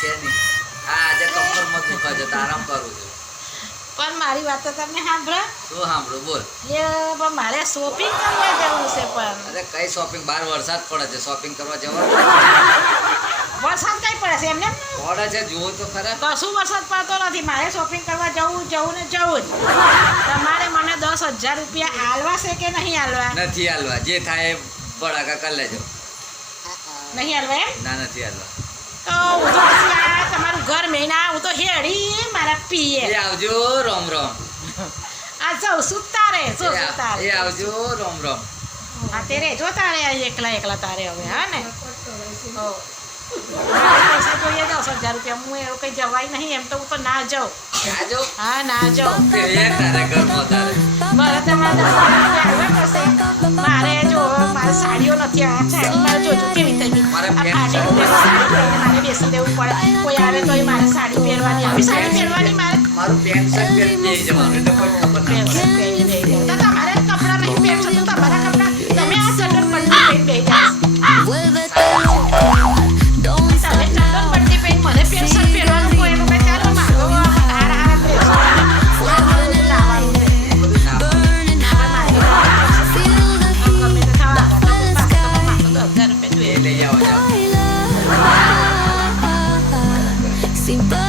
છે નહીં. હા આજે કમર મત છે તો આરામ કરું છું. પણ મારી વાત તો તમને સાંભળો. શું સાંભળું? બોલ. એ પણ મારે શોપિંગ કરવા જવું છે પણ. અરે કઈ શોપિંગ બહાર વરસાદ પડે છે. શોપિંગ કરવા જવાનું વરસાદ કઈ પડે છે? એમને પડે છે જુઓ તો ખરા. કશું વરસાદ પડતો નથી. મારે શોપિંગ કરવા જવું જવું ને જવું જ. તમારે મને દસ હજાર રૂપિયા હાલવા છે કે નહીં હાલવા નથી હાલવા જે થાય બળાકા કરી લેજો. નહીં હાલવા એમ? ના નથી હાલવા તો તમારું ઘર મહિના હું તો હેડી મારા પીએ એ આવજો રોમ રોમ આ જઉં છું તારે જો એ એ આવજો રોમ રોમ હા તે રે જો તારે એકલા એકલા તારે હવે હા ને પૈસા જોઈએ દસ હજાર રૂપિયા હું એવું કઈ જવાય નહીં એમ તો હું તો ના જાઉં હા ના જાઉં મારે તમારે સાડીઓ મારે બેસી દેવું પડે કોઈ આવે તો મારે પેન્ટ શર્ટ પહેરી જવાનું કોઈ sin